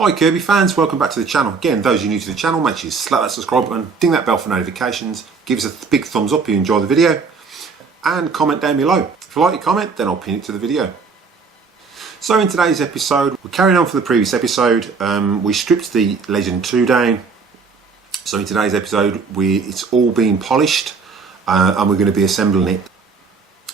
Hi Kirby fans, welcome back to the channel. Again, those of you new to the channel, make sure you slap that subscribe button, ding that bell for notifications, give us a big thumbs up if you enjoy the video, and comment down below. If you like your comment, then I'll pin it to the video. So in today's episode, we're carrying on from the previous episode. We stripped the Legend 2 down. So in today's episode, it's all being polished, and we're going to be assembling it.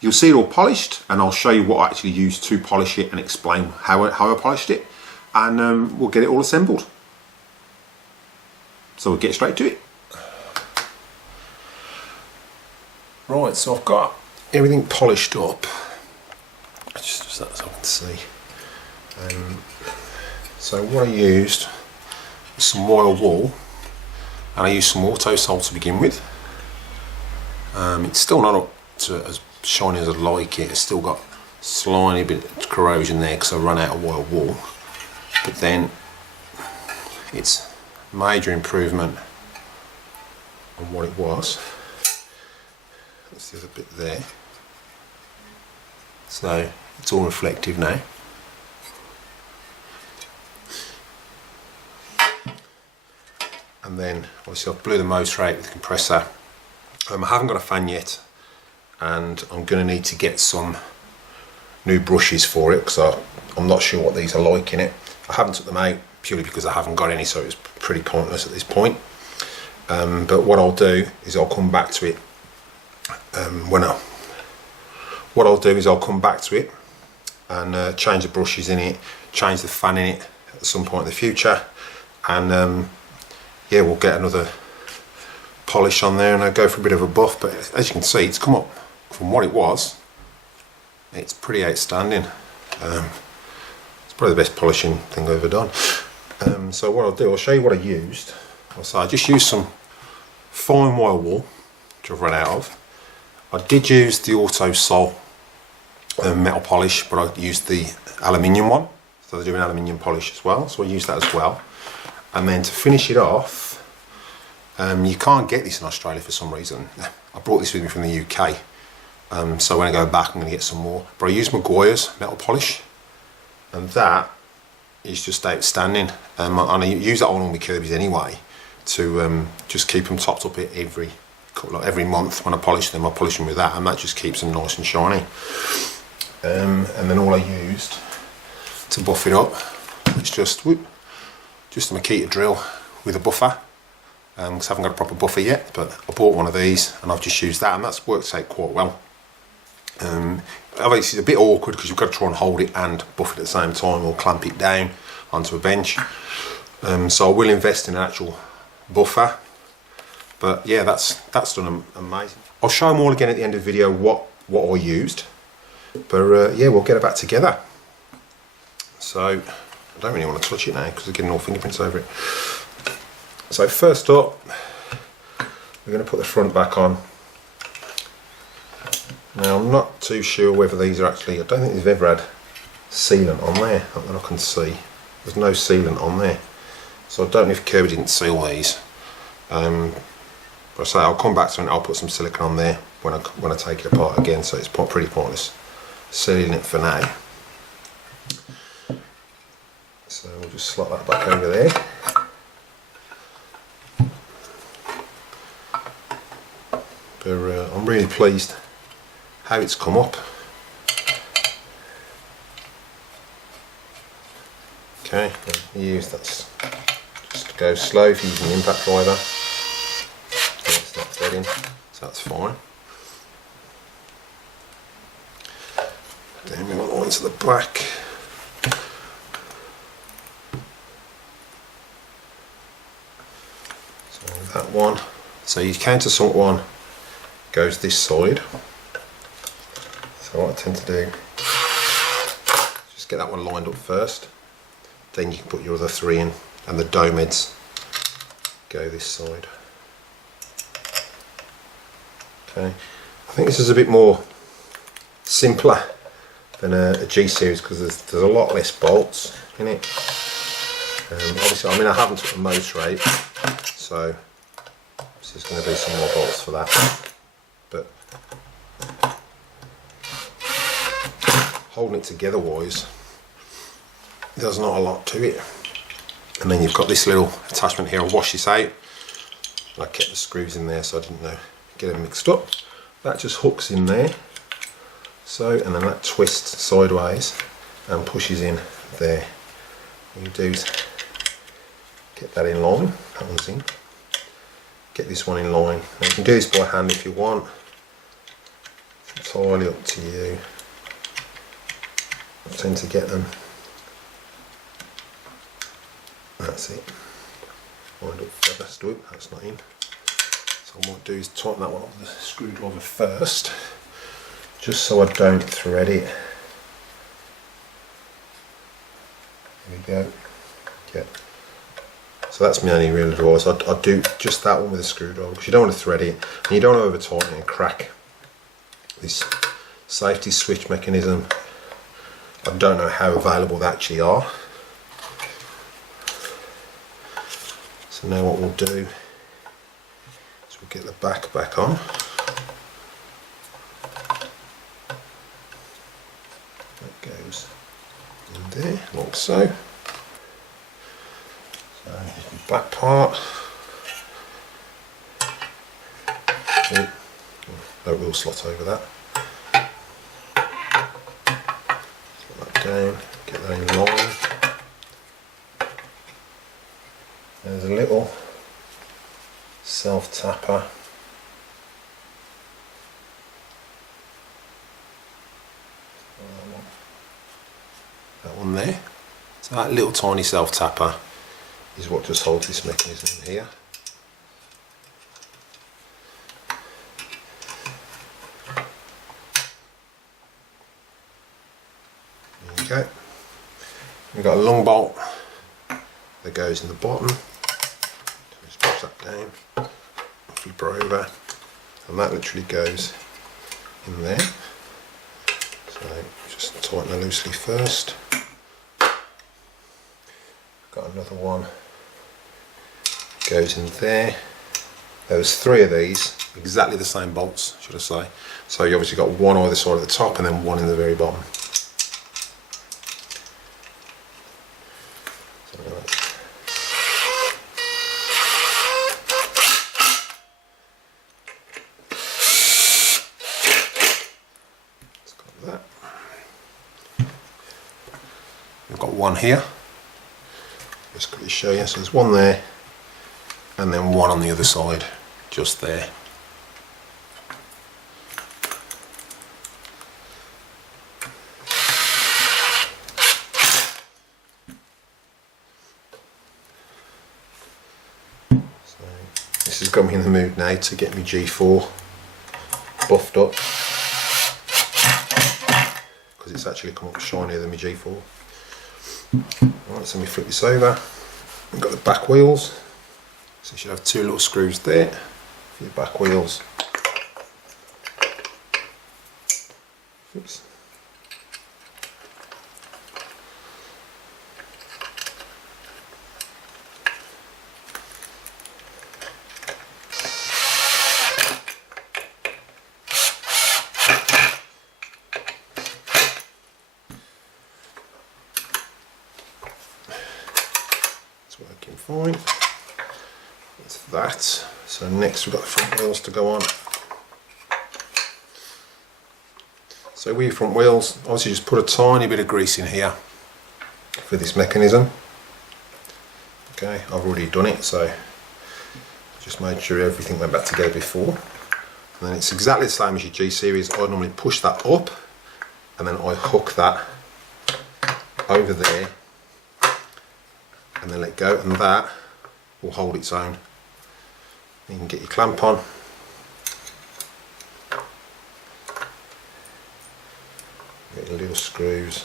You'll see it all polished, and I'll show you what I actually used to polish it and explain how I polished it. And we'll get it all assembled. So we'll get straight to it. Right, so I've got everything polished up. Just so I can see. So what I used was some royal wool, and I used some auto sol to begin with. It's still not up to as shiny as I'd like it. It's still got slightly bit of corrosion there because I run out of royal wool. But then it's major improvement on what it was. That's the other bit there. So it's all reflective now. And then obviously I blew the motor out with the compressor. I haven't got a fan yet, and I'm going to need to get some new brushes for it because I'm not sure what these are like in it. I haven't took them out purely because I haven't got any, so it's pretty pointless at this point. But what I'll do is I'll come back to it I'll come back to it and change the brushes in it, change the fan in it at some point in the future, and yeah, we'll get another polish on there and I'll go for a bit of a buff. But as you can see, it's come up from what it was. It's pretty outstanding. Probably the best polishing thing I've ever done. So what I'll do, I'll show you what I used. So I just used some fine wire wool, which I've run out of. I did use the auto sol metal polish, but I used the aluminium one. So they do an aluminium polish as well, so I used that as well. And then to finish it off, you can't get this in Australia for some reason. I brought this with me from the UK, so when I go back I'm going to get some more. But I used Maguire's metal polish, and that is just outstanding. And I use that on all my Kirbys anyway to just keep them topped up every month. When I polish them with that, and that just keeps them nice and shiny. And then all I used to buff it up was just a Makita drill with a buffer, because I haven't got a proper buffer yet, but I bought one of these and I've just used that, and that's worked out quite well. Obviously it's a bit awkward because you've got to try and hold it and buff it at the same time, or clamp it down onto a bench. So I will invest in an actual buffer. But yeah, that's done amazing. I'll show them all again at the end of the video what I used. But yeah, we'll get it back together. So I don't really want to touch it now because they're getting all fingerprints over it. So first up, we're going to put the front back on. Now I'm not too sure whether these are actually, I don't think they've ever had sealant on there, not that I can see. There's no sealant on there. So I don't know if Kirby didn't seal these. But I say I'll come back to it and I'll put some silicone on there when I take it apart again, so it's pretty pointless sealing it for now. So we'll just slot that back over there. But I'm really pleased how it's come up. Okay, use that just to go slow if you're using the impact driver. It's not threading, so that's fine. Then we want one to the back. So that one. So your countersunk one goes this side. So what I tend to do, just get that one lined up first, then you can put your other three in, and the dome heads go this side. Okay, I think this is a bit more simpler than a G series because there's a lot less bolts in it. Obviously, I mean I haven't took the motor out, so there's going to be some more bolts for that. But holding it together wise, there's not a lot to it. And then you've got this little attachment here. I'll wash this out. I kept the screws in there so I didn't get them mixed up. That just hooks in there. So, and then that twists sideways and pushes in there. What you do is get that in line. That one's in. Get this one in line. Now you can do this by hand if you want. It's entirely up to you. I tend to get them. That's it. Wind up first. Oh, that's not in. So what I might do is tighten that one off with the screwdriver first, just so I don't thread it. There we go. Yeah. So that's my only real advice. I do just that one with a screwdriver because you don't want to thread it and you don't want to over tighten it and crack this safety switch mechanism. I don't know how available they actually are. So now what we'll do is we'll get the back on. That goes in there like so. So here's the back part. Oh, that will slot over that. Slot that down, get that in line. There's a little self tapper. That one there. So that little tiny self tapper is what just holds this mechanism in here. There you go. We've got a long bolt that goes in the bottom. Just push that down, flip her over, and that literally goes in there. So just tighten it loosely first. Got another one, goes in there. There's 3 of these, exactly the same bolts, should I say. So you obviously got one either side of the top and then one in the very bottom. We've got one here. Just quickly show you. So there's one there, and then one on the other side, just there. So this has got me in the mood now to get me G4 buffed up, because it's actually come up shinier than my G4. Right, so let me flip this over. We've got the back wheels, so you should have 2 little screws there for your back wheels. Oops. Working fine. That's that. So next we've got the front wheels to go on. So with your front wheels, obviously just put a tiny bit of grease in here for this mechanism. Okay, I've already done it, so just made sure everything went back together before. And then it's exactly the same as your G series. I normally push that up and then I hook that over there and then let go, and that will hold its own. You can get your clamp on. Get your little screws,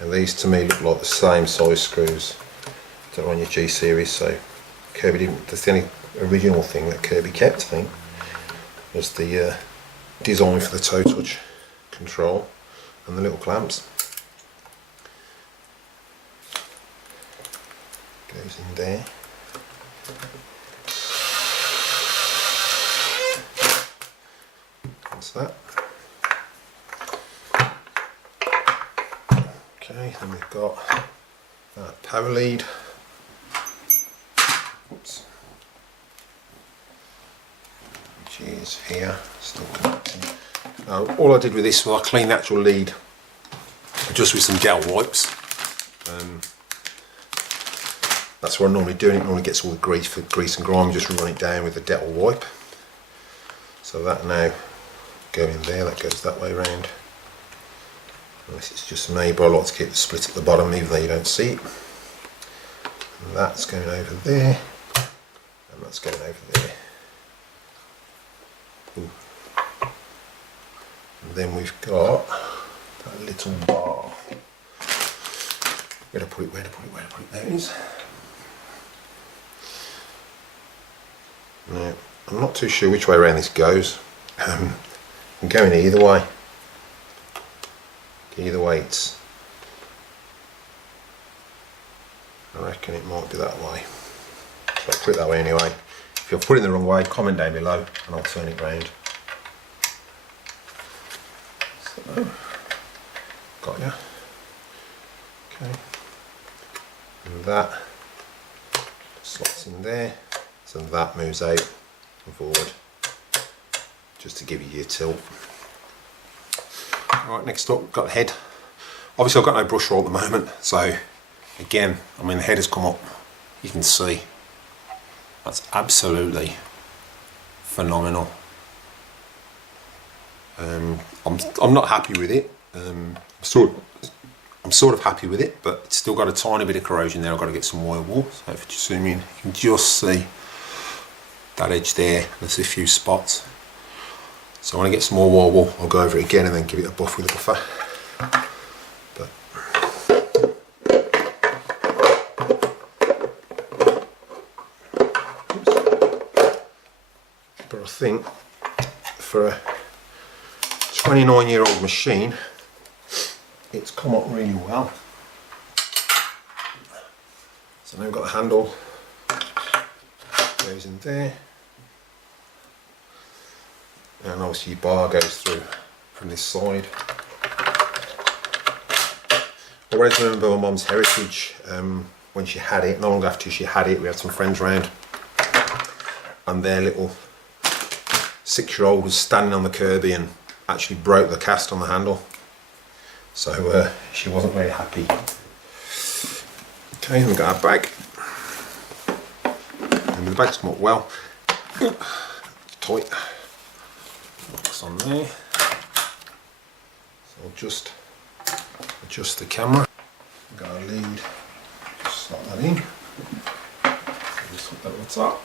and these to me look like the same size screws that are on your G series. So Kirby didn't. That's the only original thing that Kirby kept, I think, was the design for the toe touch control and the little clamps. Goes in there. That's that. Okay, then we've got power lead. Oops. Which is here, still connecting. All I did with this was I cleaned the actual lead just with some gel wipes. That's what I normally do, and it normally gets all the grease and grime, just run it down with a Dettol wipe. So that now go in there, that goes that way around. Unless it's just me, but I like to keep the split at the bottom even though you don't see it. And that's going over there, and that's going over there. Ooh. And then we've got that little bar. Where to put it, where to put it, where to put it, there it is. Now, I'm not too sure which way around this goes. I'm going either way. Either way it's... I reckon it might be that way. So I'll put it that way anyway. If you're putting it the wrong way, comment down below and I'll turn it round. So, got ya. Okay. And that slots in there. So that moves out and forward, just to give you your tilt. Right, next up, got the head. Obviously I've got no brush roll at the moment, so again, I mean the head has come up. You can see, that's absolutely phenomenal. I'm not happy with it. I'm sort of happy with it, but it's still got a tiny bit of corrosion there. I've got to get some wire wool. So if you zoom in, you can just see that edge there. There's a few spots. So when I get some more wire wool, I'll go over it again and then give it a buff with a buffer. But I think for a 29-year-old machine, it's come up really well. So now we've got the handle, goes in there, and obviously your bar goes through from this side. I always remember my mum's heritage when she had it. Not long after she had it, we had some friends round, and their little 6-year-old was standing on the Kirby and actually broke the cast on the handle. So she wasn't very happy. Okay, we've got our bag. And the bag's come up well. It's tight. Locks on there. So I'll just adjust the camera. We've got our lead. Just slot that in. Just put that on the top.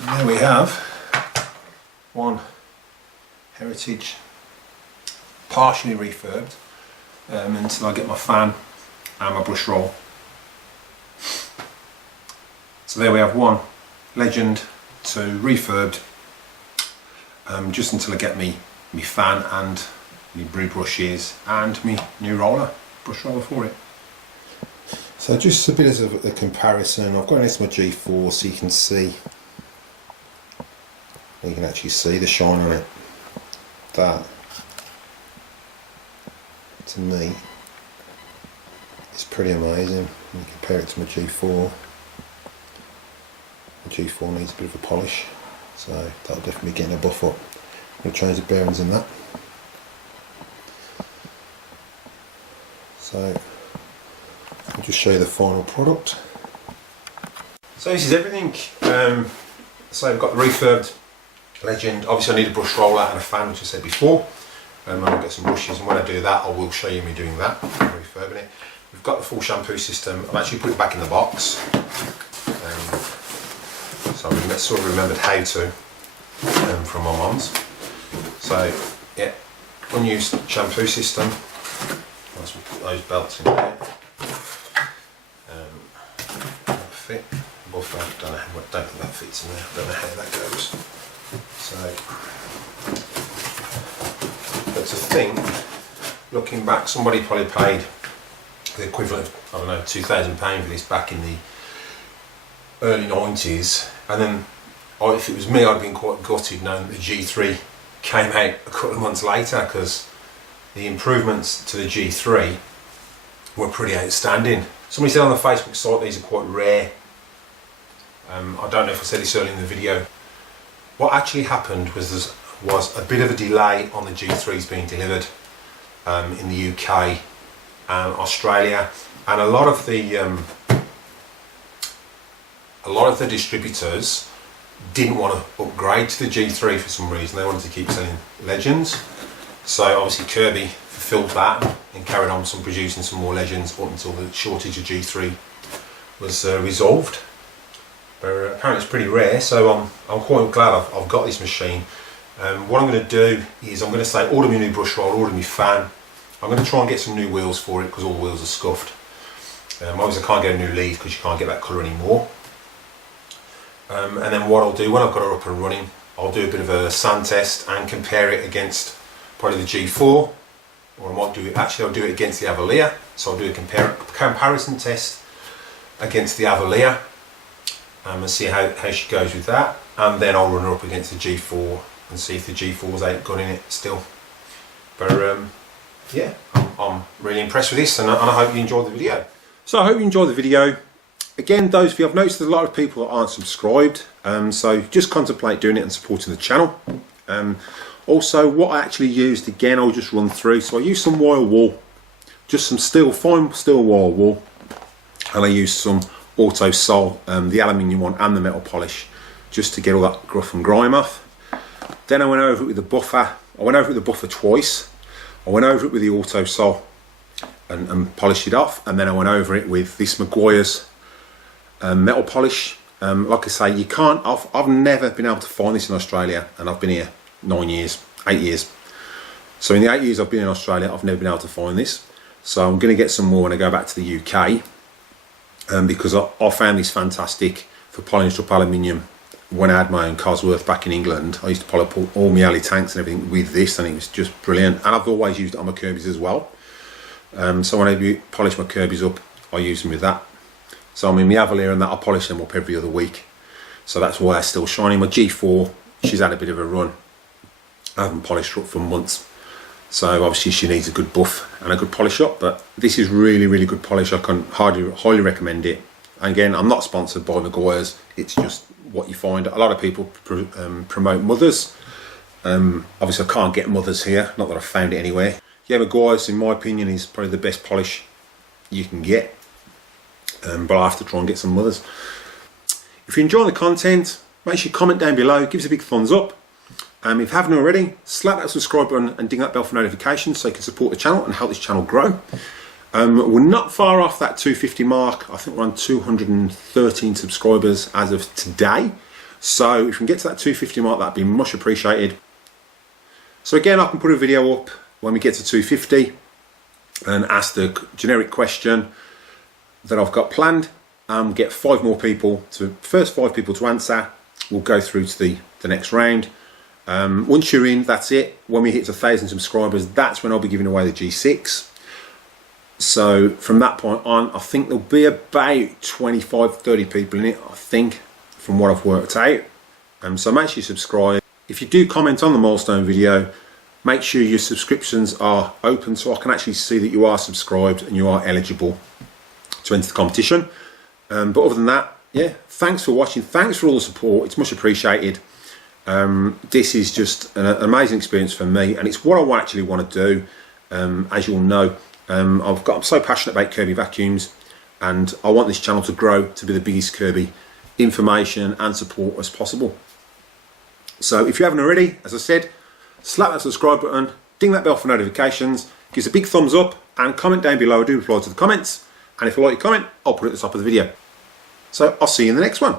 And there we have one Heritage partially refurbed until I get my fan and my brush roll. So there we have one Legend to refurbed just until I get me fan and my brew brushes and my new roller, brush roller for it. So just a bit of a comparison, I've got an SMG G4 so you can see. You can actually see the shine on it. That, to me, is pretty amazing. When you compare it to my G4. The G4 needs a bit of a polish, so that'll definitely be getting a buff up. I'm going to change the bearings in that. So I'll just show you the final product. So this is everything. So we've got the refurbed Legend. Obviously I need a brush roller and a fan, which I said before. I'll get some brushes, and when I do that I will show you me doing that, refurbing it. We've got the full shampoo system. I've actually put it back in the box. So I sort of remembered how to from my mum's. So yeah, unused shampoo system. Once we put those belts in there, that fit. Buffer, don't think that fits in there. Don't know how that goes. So, but to think, looking back, somebody probably paid the equivalent of, I don't know, £2,000 for this back in the early 90s, and then if it was me, I'd have been quite gutted knowing that the G3 came out a couple of months later, because the improvements to the G3 were pretty outstanding. Somebody said on the Facebook site these are quite rare. I don't know if I said this earlier in the video. What actually happened was a bit of a delay on the G3s being delivered in the UK and Australia, and a lot of the distributors didn't want to upgrade to the G3 for some reason. They wanted to keep selling Legends. So obviously Kirby fulfilled that and carried on producing some more Legends up until the shortage of G3 was resolved. But apparently it's pretty rare, so I'm quite glad I've got this machine. What I'm going to do is I'm going to say order me a new brush roll, order me fan. I'm going to try and get some new wheels for it because all the wheels are scuffed. Obviously I can't get a new lead because you can't get that colour anymore. And then what I'll do when I've got her up and running, I'll do a bit of a sand test and compare it against probably the G4, or I might do it, actually I'll do it against the Avalia. So I'll do a comparison test against the Avalia and see how she goes with that, and then I'll run her up against the G4 and see if the G4's outgunning it still. But yeah, I'm really impressed with this, and I hope you enjoyed the video. So I hope you enjoyed the video. Again, those of you, I've noticed there's a lot of people that aren't subscribed, so just contemplate doing it and supporting the channel. Also, what I actually used, again, I'll just run through. So I used some wire wool, just some fine steel wire wool, and I used some Auto Sol, the aluminium one and the metal polish, just to get all that gruff and grime off. Then I went over it with the buffer. I went over it with the buffer twice. I went over it with the Auto Sol and polished it off, and then I went over it with this Maguire's metal polish. Like I say, you can't. I've never been able to find this in Australia, and I've been here 8 years. So in the 8 years I've been in Australia, I've never been able to find this. So I'm going to get some more when I go back to the UK, because I found this fantastic for polished up aluminium. When I had my own Cosworth back in England, I used to polish up all my alley tanks and everything with this, and it was just brilliant. And I've always used it on my Kirbys as well. So when I polish my Kirbys up, I use them with that. So I'm in my Avalia and that, I polish them up every other week. So that's why I'm still shining. My G4, she's had a bit of a run. I haven't polished her up for months. So obviously she needs a good buff and a good polish up, but this is really, really good polish. I can highly recommend it. Again, I'm not sponsored by Maguire's, it's just what you find. A lot of people promote Mothers. Obviously I can't get Mothers here, not that I've found it anywhere. Yeah, Maguire's in my opinion is probably the best polish you can get, but I'll have to try and get some Mothers. If you're enjoying the content, make sure you comment down below, give us a big thumbs up. If you haven't already, slap that subscribe button and ding that bell for notifications so you can support the channel and help this channel grow. We're not far off that 250 mark. I think we're on 213 subscribers as of today. So if we can get to that 250 mark, that'd be much appreciated. So again, I can put a video up when we get to 250 and ask the generic question that I've got planned. Get 5 more people, first 5 people to answer. We'll go through to the next round. Once you're in, that's it. When we hit 1,000 subscribers, that's when I'll be giving away the G6. So from that point on, I think there'll be about 25-30 people in it, I think, from what I've worked out. So make sure you subscribe. If you do comment on the milestone video, make sure your subscriptions are open so I can actually see that you are subscribed and you are eligible to enter the competition. But other than that, yeah, thanks for watching. Thanks for all the support. It's much appreciated. This is just an amazing experience for me, and it's what I actually want to do. As you all know, I'm so passionate about Kirby Vacuums, and I want this channel to grow to be the biggest Kirby information and support as possible. So if you haven't already, as I said, slap that subscribe button, ding that bell for notifications, give us a big thumbs up, and comment down below. I do reply to the comments, and if you like your comment, I'll put it at the top of the video. So I'll see you in the next one.